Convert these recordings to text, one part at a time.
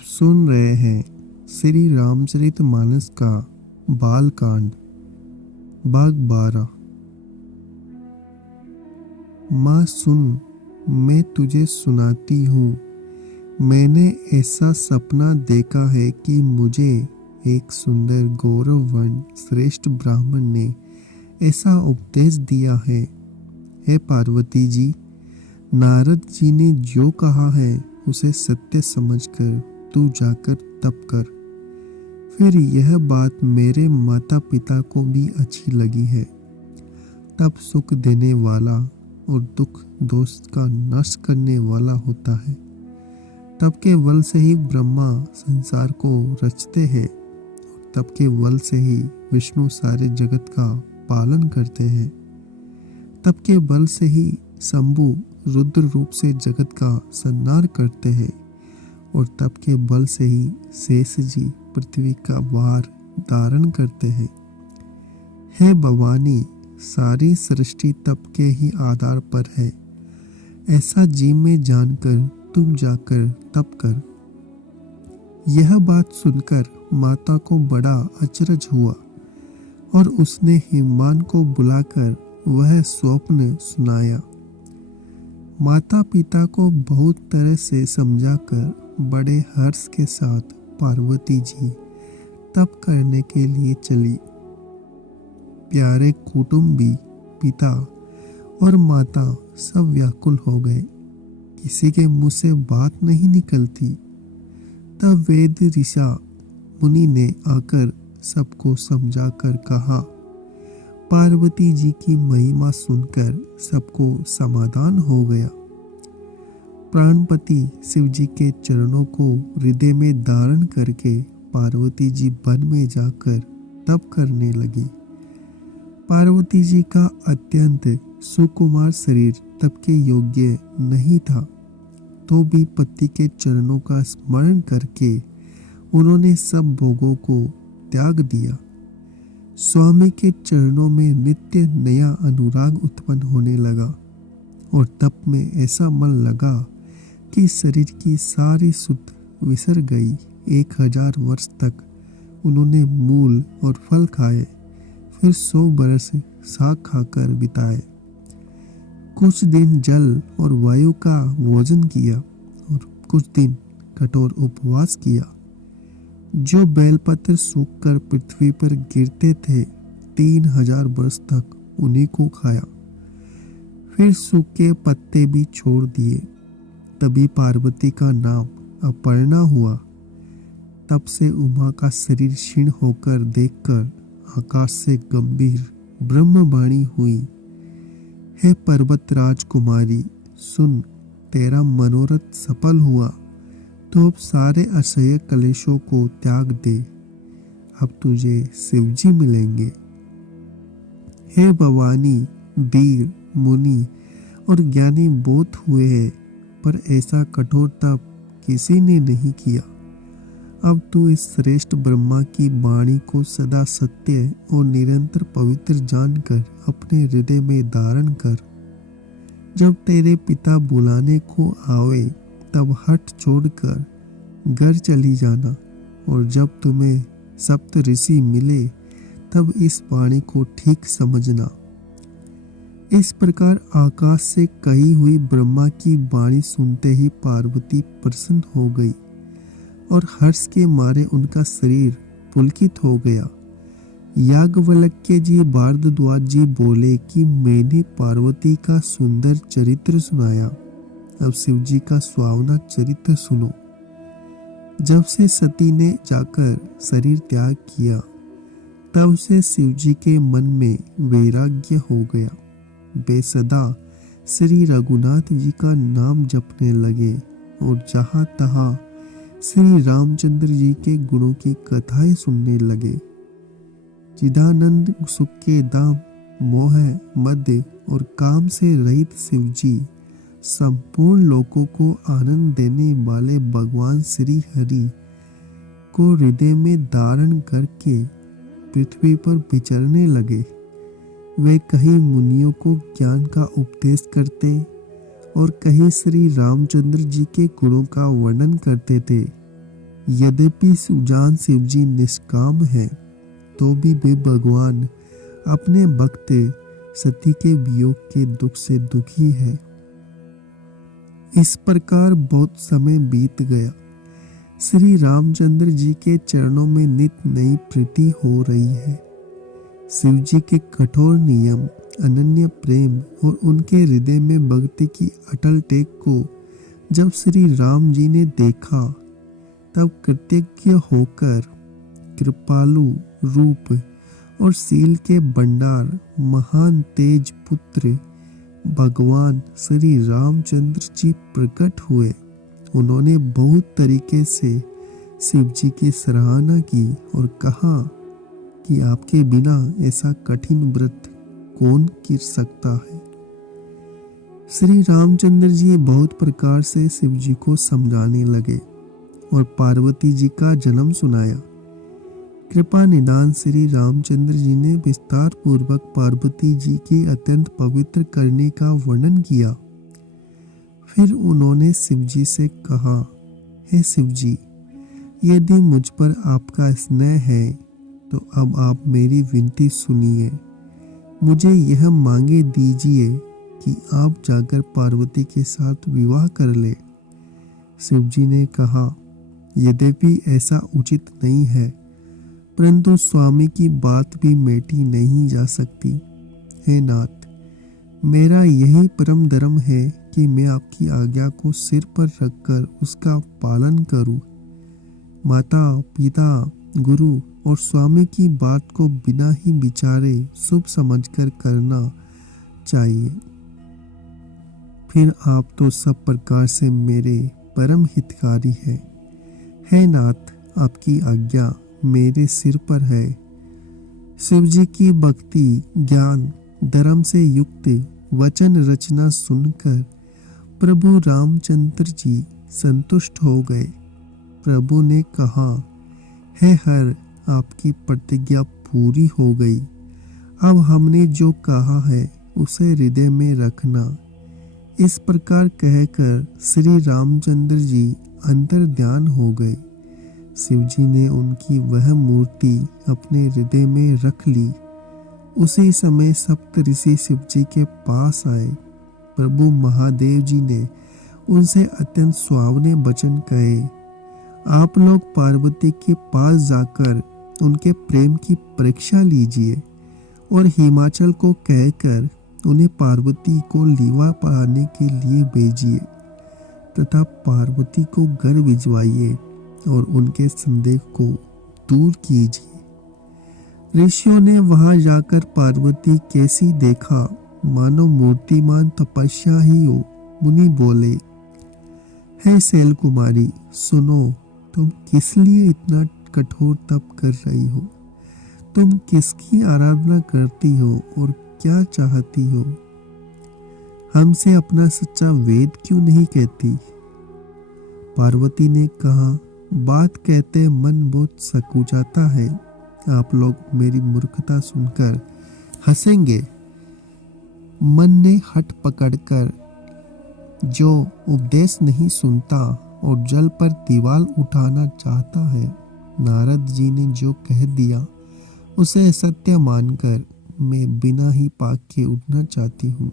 सुन रहे हैं श्री रामचरितमानस का बालकांड भाग 12। माँ सुन, मैं तुझे सुनाती हूँ। मैंने ऐसा सपना देखा है कि मुझे एक सुंदर गौरववान श्रेष्ठ ब्राह्मण ने ऐसा उपदेश दिया है। हे पार्वती जी, नारद जी ने जो कहा है उसे सत्य समझकर तू जाकर तप कर। फिर यह बात मेरे माता पिता को भी अच्छी लगी है। तप सुख देने वाला और दुख दोष का नाश करने वाला होता है। तप के बल से ही ब्रह्मा संसार को रचते हैं और तप के बल से ही विष्णु सारे जगत का पालन करते हैं। तप के बल से ही शंभु रुद्र रूप से जगत का संहार करते हैं और तप के बल से ही शेष जी पृथ्वी का भार धारण करते हैं। हे भवानी, सारी सृष्टि तप के ही आधार पर है। ऐसा जी में जानकर तुम जाकर तप कर। यह बात सुनकर माता को बड़ा अचरज हुआ और उसने हिमान को बुलाकर वह स्वप्न सुनाया। माता पिता को बहुत तरह से समझाकर बड़े हर्ष के साथ पार्वती जी तप करने के लिए चली। प्यारे कुटुंबी पिता और माता सब व्याकुल हो गए। किसी के मुंह से बात नहीं निकलती। तब वेद ऋषि मुनि ने आकर सबको समझाकर कहा। पार्वती जी की महिमा सुनकर सबको समाधान हो गया। प्राणपति शिव जी के चरणों को हृदय में धारण करके पार्वती जी वन में जाकर तप करने लगी। पार्वती जी का अत्यंत सुकुमार शरीर तप के योग्य नहीं था, तो भी पति के चरणों का स्मरण करके उन्होंने सब भोगों को त्याग दिया। स्वामी के चरणों में नित्य नया अनुराग उत्पन्न होने लगा और तप में ऐसा मन लगा कि शरीर की सारी सुध विसर गई। 1000 वर्ष तक उन्होंने मूल और फल खाए, फिर 100 बरस साग खाकर बिताए। कुछ दिन जल और वायु का भोजन किया और कुछ दिन कठोर उपवास किया। जो बेलपत्र सूखकर पृथ्वी पर गिरते थे 3000 वर्ष तक उन्हीं को खाया। फिर सूखे पत्ते भी छोड़ दिए। तभी पार्वती का नाम अपर्णा हुआ। तब से उमा का शरीर क्षीण होकर देखकर आकाश से गंभीर ब्रह्मवाणी हुई। हे पर्वत राजकुमारी, सुन, तेरा मनोरथ सफल हुआ तो अब सारे असह्य कलेशों को त्याग दे। अब तुझे शिवजी मिलेंगे। हे भवानी, वीर मुनि और ज्ञानी बहुत हुए हैं, पर ऐसा कठोर तप किसी ने नहीं किया। अब तू इस श्रेष्ठ ब्रह्मा की वाणी को सदा सत्य और निरंतर पवित्र जानकर अपने हृदय में धारण कर। जब तेरे पिता बुलाने को आवे तब हठ छोड़कर घर चली जाना, और जब तुम्हें सप्त ऋषि मिले तब इस वाणी को ठीक समझना। इस प्रकार आकाश से कही हुई ब्रह्मा की वाणी सुनते ही पार्वती प्रसन्न हो गई और हर्ष के मारे उनका शरीर पुलकित हो गया। याज्ञवल्क्य जी भारद्वाज जी बोले कि मैंने पार्वती का सुंदर चरित्र सुनाया, अब शिव जी का सुहावना चरित्र सुनो। जब से सती ने जाकर शरीर त्याग किया तब से शिव जी के मन में वैराग्य हो गया। वे सदा श्री रघुनाथ जी का नाम जपने लगे और जहाँ तहाँ श्री रामचंद्र जी के गुणों की कथाएं सुनने लगे। चिदानंद सुख के दाम, मोह मध्य और काम से रहित शिव जी संपूर्ण लोगों को आनंद देने वाले भगवान श्री हरि को हृदय में धारण करके पृथ्वी पर विचरने लगे। वे कहीं मुनियों को ज्ञान का उपदेश करते और कहीं श्री रामचंद्र जी के गुणों का वर्णन करते थे। यद्यपि सुजान शिवजी निष्काम है, तो भी वे भगवान अपने भक्त सती के वियोग के दुख से दुखी है। इस प्रकार बहुत समय बीत गया। श्री रामचंद्र जी के चरणों में नित नई प्रीति हो रही है। शिव जी के कठोर नियम, अनन्य प्रेम और उनके हृदय में भक्ति की अटल टेक को जब श्री राम जी ने देखा, तब कृतज्ञ होकर कृपालु रूप और सील के भंडार महान तेज पुत्र भगवान श्री रामचंद्र जी प्रकट हुए। उन्होंने बहुत तरीके से शिव जी की सराहना की और कहा कि आपके बिना ऐसा कठिन व्रत कौन कर सकता है। श्री रामचंद्र जी बहुत प्रकार से शिव जी को समझाने लगे और पार्वती जी का जन्म सुनाया। कृपा निदान श्री रामचंद्र जी ने विस्तार पूर्वक पार्वती जी की अत्यंत पवित्र करने का वर्णन किया। फिर उन्होंने शिव जी से कहा, हे शिव जी, यदि मुझ पर आपका स्नेह है तो अब आप मेरी विनती सुनिए। मुझे यह मांगे दीजिए कि आप जाकर पार्वती के साथ विवाह कर ले। शिव जी ने कहा, यद्यपि ऐसा उचित नहीं है, परंतु स्वामी की बात भी मेटी नहीं जा सकती। हे नाथ, मेरा यही परम धर्म है कि मैं आपकी आज्ञा को सिर पर रखकर उसका पालन करूं। माता पिता गुरु और स्वामी की बात को बिना ही विचारे शुभ समझकर करना चाहिए। फिर आप तो सब प्रकार से मेरे परम हितकारी हैं। हे नाथ, आपकी आज्ञा मेरे सिर पर है। शिव जी की भक्ति, ज्ञान, धर्म से युक्त वचन रचना सुनकर प्रभु रामचंद्र जी संतुष्ट हो गए। प्रभु ने कहा, हे हर, आपकी प्रतिज्ञा पूरी हो गई। अब हमने जो कहा है उसे हृदय में रखना। इस प्रकार कहकर श्री रामचंद्र जी अंतर ध्यान हो गए। शिव जी ने उनकी वह मूर्ति अपने हृदय में रख ली। उसी समय सप्त ऋषि शिव जी के पास आए। प्रभु महादेव जी ने उनसे अत्यंत सुहावने वचन कहे, आप लोग पार्वती के पास जाकर उनके प्रेम की परीक्षा लीजिए और हिमाचल को कहकर उन्हें पार्वती को लीवा पाने के लिए भेजिए तथा पार्वती को घर भिजवाइए और उनके संदेह को दूर कीजिए। ऋषियों ने वहां जाकर पार्वती कैसी देखा, मानो मूर्तिमान तपस्या ही हो। मुनि बोले, हे शैल कुमारी, सुनो, तुम किस लिए इतना कठोर तप कर रही हो? तुम किसकी आराधना करती हो और क्या चाहती हो? हमसे अपना सच्चा वेद क्यों नहीं कहती? पार्वती ने कहा, बात कहते मन बहुत सकुचाता है। आप लोग मेरी मूर्खता सुनकर हंसेंगे। मन ने हट पकड़कर जो उपदेश नहीं सुनता और जल पर दीवार उठाना चाहता है, नारद जी ने जो कह दिया उसे सत्य मानकर मैं बिना ही पाक के उठना चाहती हूँ।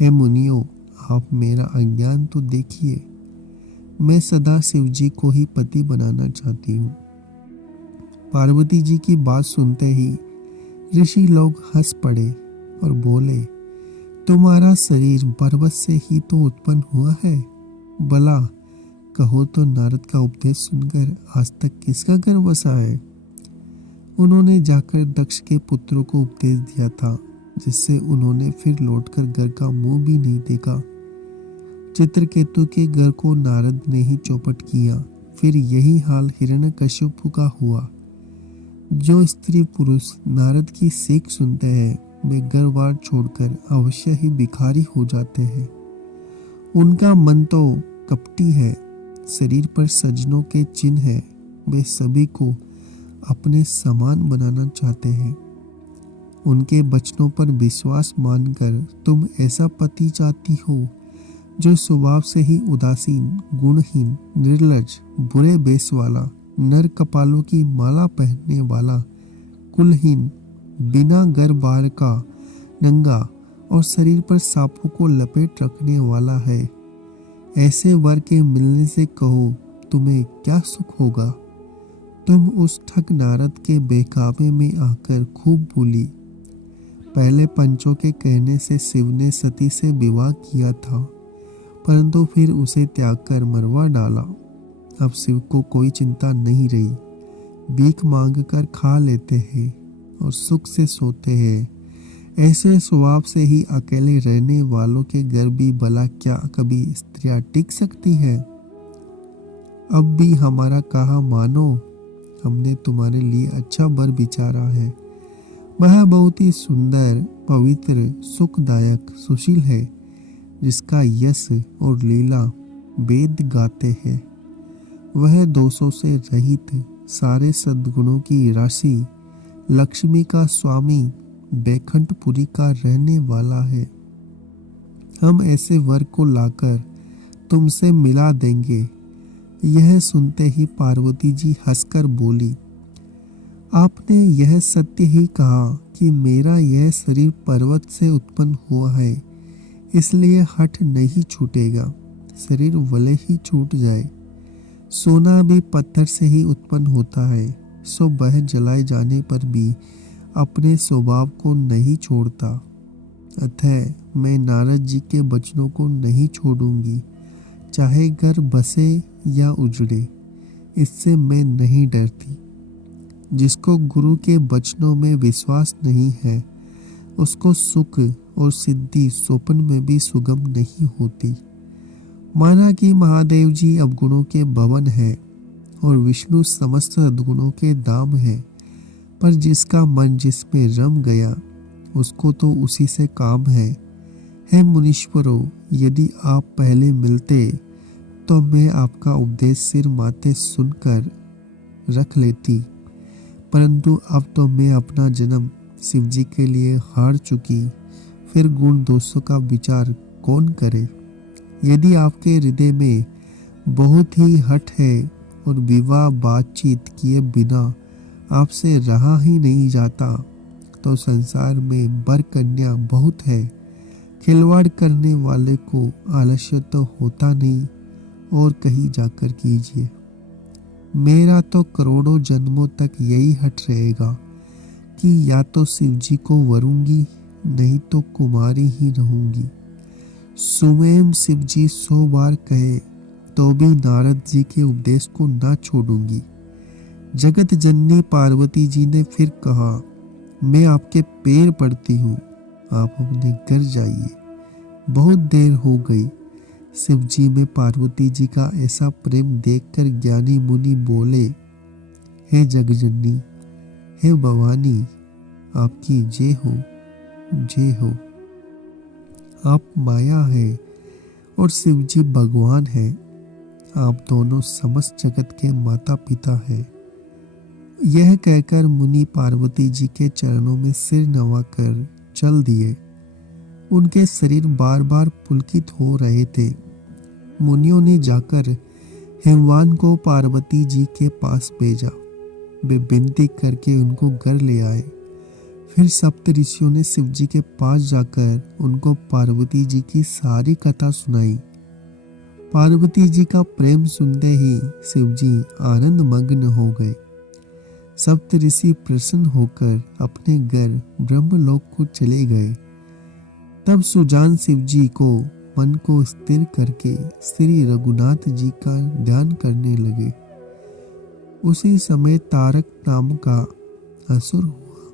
हे मुनियों, आप मेरा अज्ञान तो देखिए। मैं सदा शिव जी को ही पति बनाना चाहती हूँ। पार्वती जी की बात सुनते ही ऋषि लोग हंस पड़े और बोले, तुम्हारा शरीर पर्वत से ही तो उत्पन्न हुआ है। भला कहो तो नारद का उपदेश सुनकर आज तक किसका घर बसा है? उन्होंने जाकर दक्ष के पुत्रों को उपदेश दिया था, जिससे उन्होंने फिर लौटकर घर का मुंह भी नहीं देखा। चित्रकेतु के घर को नारद ने ही चौपट किया। फिर यही हाल हिरण्यकश्यप का हुआ। जो स्त्री पुरुष नारद की सीख सुनते हैं, वे घर बार छोड़कर अवश्य ही भिखारी हो जाते हैं। उनका मन तो कपटी है, शरीर पर सजनों के चिन्ह है। वे सभी को अपने समान बनाना चाहते हैं। उनके वचनों पर विश्वास मानकर तुम ऐसा पति चाहती हो जो स्वभाव से ही उदासीन, गुणहीन, निर्लज, बुरे बेस वाला, नर कपालों की माला पहनने वाला, कुलहीन, बिना घर बार का, नंगा और शरीर पर सांपों को लपेट रखने वाला है, ऐसे वर के मिलने से कहो तुम्हें क्या सुख होगा। तुम उस ठग नारद के बहकावे में आकर खूब भूली। पहले पंचों के कहने से शिव ने सती से विवाह किया था, परंतु फिर उसे त्याग कर मरवा डाला। अब शिव को कोई चिंता नहीं रही, भीख मांग कर खा लेते हैं और सुख से सोते हैं। ऐसे स्वभाव से ही अकेले रहने वालों के घर भी भला क्या कभी स्त्रियां टिक सकती है। अब भी हमारा कहा मानो, हमने तुम्हारे लिए अच्छा वर विचारा है। वह बहुत ही सुंदर, पवित्र, सुखदायक, सुशील है, जिसका यश और लीला वेद गाते हैं। वह दोषों से रहित, सारे सद्गुणों की राशि, लक्ष्मी का स्वामी, बैकुंठपुरी का रहने वाला है। हम ऐसे वर को लाकर तुमसे मिला देंगे। यह सुनते ही पार्वती जी हंसकर बोली, आपने यह सत्य ही कहा कि मेरा यह शरीर पर्वत से उत्पन्न हुआ है, इसलिए हठ नहीं छूटेगा। शरीर भले ही छूट जाए, सोना भी पत्थर से ही उत्पन्न होता है, सो वह जलाए जाने पर भी अपने स्वभाव को नहीं छोड़ता। अतः मैं नारद जी के वचनों को नहीं छोड़ूंगी, चाहे घर बसे या उजड़े, इससे मैं नहीं डरती। जिसको गुरु के वचनों में विश्वास नहीं है, उसको सुख और सिद्धि स्वप्न में भी सुगम नहीं होती। माना कि महादेव जी अवगुणों के भवन है और विष्णु समस्त सद्गुणों के धाम है, पर जिसका मन जिसमें रम गया, उसको तो उसी से काम है। हे मुनीश्वरों, यदि आप पहले मिलते तो मैं आपका उपदेश सिर माथे सुनकर रख लेती, परंतु अब तो मैं अपना जन्म शिव जी के लिए हार चुकी, फिर गुण दोषों का विचार कौन करे। यदि आपके हृदय में बहुत ही हठ है और विवाह बातचीत किए बिना आपसे रहा ही नहीं जाता, तो संसार में वर कन्या बहुत है। खिलवाड़ करने वाले को आलस्य तो होता नहीं, और कहीं जाकर कीजिए। मेरा तो करोड़ों जन्मों तक यही हट रहेगा कि या तो शिव जी को वरूंगी, नहीं तो कुमारी ही रहूंगी। स्वयं शिव जी 100 बार कहे तो भी नारद जी के उपदेश को ना छोड़ूंगी। जगत जननी पार्वती जी ने फिर कहा, मैं आपके पैर पड़ती हूँ, आप अपने घर जाइए, बहुत देर हो गई। शिव जी में पार्वती जी का ऐसा प्रेम देखकर ज्ञानी मुनि बोले, हे जगजननी, हे भवानी, आपकी जय हो, जय हो। आप माया है और शिव जी भगवान है। आप दोनों समस्त जगत के माता पिता है। यह कहकर मुनि पार्वती जी के चरणों में सिर नवाकर चल दिए। उनके शरीर बार बार पुलकित हो रहे थे। मुनियों ने जाकर हिमवान को पार्वती जी के पास भेजा। वे विनती करके उनको घर ले आए। फिर सप्त ऋषियों ने शिव जी के पास जाकर उनको पार्वती जी की सारी कथा सुनाई। पार्वती जी का प्रेम सुनते ही शिव जी आनंद मग्न हो गए। सप्त ऋषि प्रसन्न होकर अपने घर ब्रह्मलोक को चले गए। तब सुजान शिव जी को मन को स्थिर करके श्री रघुनाथ जी का ध्यान करने लगे। उसी समय तारक नाम का असुर हुआ,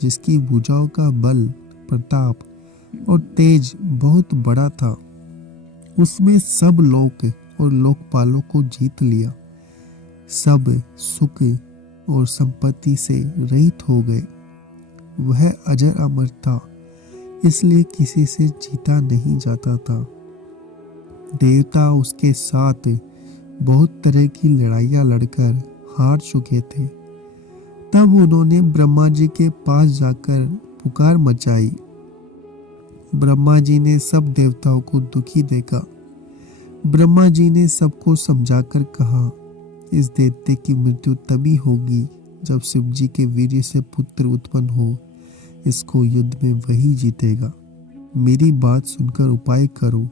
जिसकी भुजाओं का बल, प्रताप और तेज बहुत बड़ा था। उसमें सब लोक और लोकपालों को जीत लिया। सब सुख और संपत्ति से रहित हो गए। वह अजर अमर था, इसलिए किसी से जीता नहीं जाता था। देवता उसके साथ बहुत तरह की लड़ाइयाँ लड़कर हार चुके थे। तब उन्होंने ब्रह्मा जी के पास जाकर पुकार मचाई। ब्रह्मा जी ने सब देवताओं को दुखी देखा। ब्रह्मा जी ने सबको समझाकर कहा, इस दैत्य की मृत्यु तभी होगी जब शिव जी के वीर्य से पुत्र उत्पन्न हो। इसको युद्ध में वही जीतेगा। मेरी बात सुनकर उपाय करो,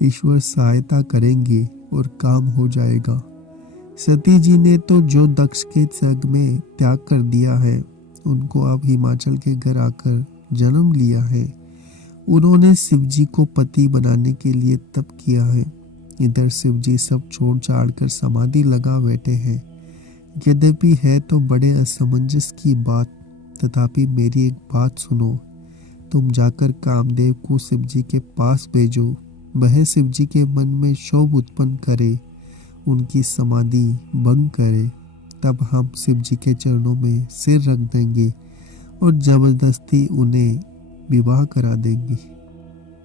ईश्वर सहायता करेंगे और काम हो जाएगा। सती जी ने तो जो दक्ष के यज्ञ में त्याग कर दिया है, उनको अब हिमाचल के घर आकर जन्म लिया है। उन्होंने शिव जी को पति बनाने के लिए तप किया है। इधर शिव जी सब छोड़ छाड़ कर समाधि लगा बैठे हैं। यद्यपि है तो बड़े असमंजस की बात, तथापि मेरी एक बात सुनो। तुम जाकर कामदेव को शिव जी के पास भेजो। वह शिव जी के मन में क्षोभ उत्पन्न करे, उनकी समाधि भंग करे। तब हम शिव जी के चरणों में सिर रख देंगे और जबरदस्ती उन्हें विवाह करा देंगे।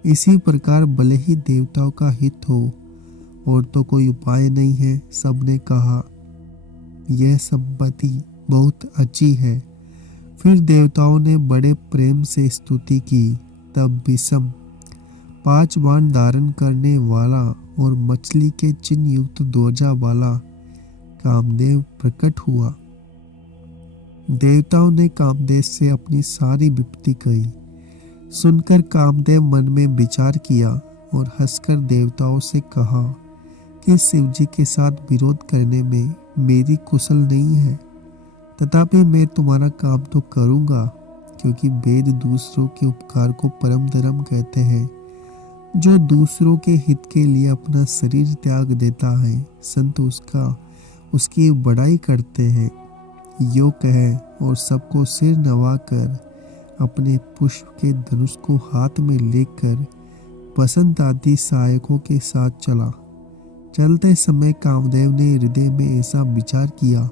इसी प्रकार भले ही देवताओं का हित हो, और तो कोई उपाय नहीं है। सबने कहा, यह संपत्ति बहुत अच्छी है। फिर देवताओं ने बड़े प्रेम से स्तुति की। तब विषम 5 बाण धारण करने वाला और मछली के चिन्ह युक्त ध्वजा वाला कामदेव प्रकट हुआ। देवताओं ने कामदेव से अपनी सारी विपत्ति कही। सुनकर कामदेव मन में विचार किया और हंसकर देवताओं से कहा कि शिव जी के साथ विरोध करने में मेरी कुशल नहीं है, तथापि मैं तुम्हारा काम तो करूंगा, क्योंकि वेद दूसरों के उपकार को परम धर्म कहते हैं। जो दूसरों के हित के लिए अपना शरीर त्याग देता है, संत उसकी बड़ाई करते हैं। यो कह और सबको सिर नवाकर अपने पुष्प के धनुष को हाथ में लेकर बसंत आदि सहायकों के साथ चला। चलते समय कामदेव ने हृदय में ऐसा विचार किया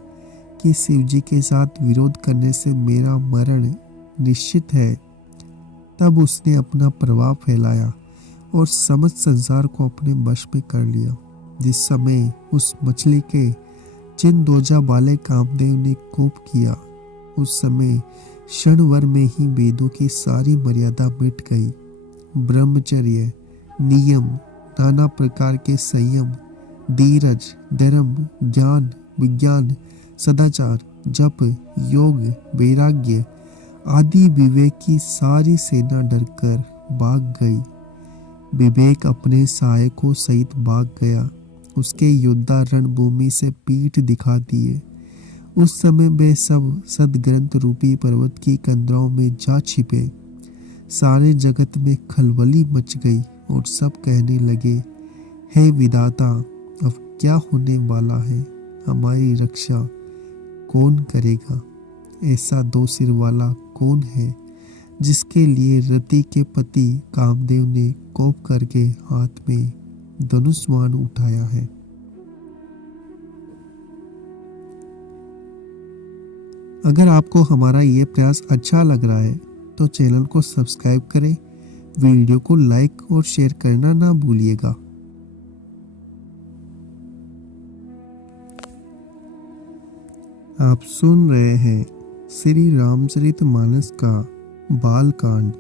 कि शिव जी के साथ विरोध करने से मेरा मरण निश्चित है। तब उसने अपना प्रभाव फैलाया और समस्त संसार को अपने वश में कर लिया। जिस समय उस मछली के चिन्ह ध्वजा वाले कामदेव ने कोप किया, उस समय क्षण भर में ही वेदों की सारी मर्यादा मिट गई। ब्रह्मचर्य, नियम, नाना प्रकार के संयम, धीरज, धर्म, ज्ञान, विज्ञान, सदाचार, जप, योग, वैराग्य आदि विवेक की सारी सेना डरकर भाग गई। विवेक अपने सहायकों सहित भाग गया। उसके योद्धा रणभूमि से पीठ दिखा दिए। उस समय वे सब सदग्रंथ रूपी पर्वत की कंदरों में जा छिपे। सारे जगत में खलबली मच गई और सब कहने लगे, हे विधाता, अब क्या होने वाला है? हमारी रक्षा कौन करेगा? ऐसा 2 सिर वाला कौन है जिसके लिए रति के पति कामदेव ने कोप करके हाथ में धनुष बाण उठाया है? अगर आपको हमारा ये प्रयास अच्छा लग रहा है तो चैनल को सब्सक्राइब करें, वीडियो को लाइक और शेयर करना ना भूलिएगा। आप सुन रहे हैं श्री रामचरितमानस का बाल कांड।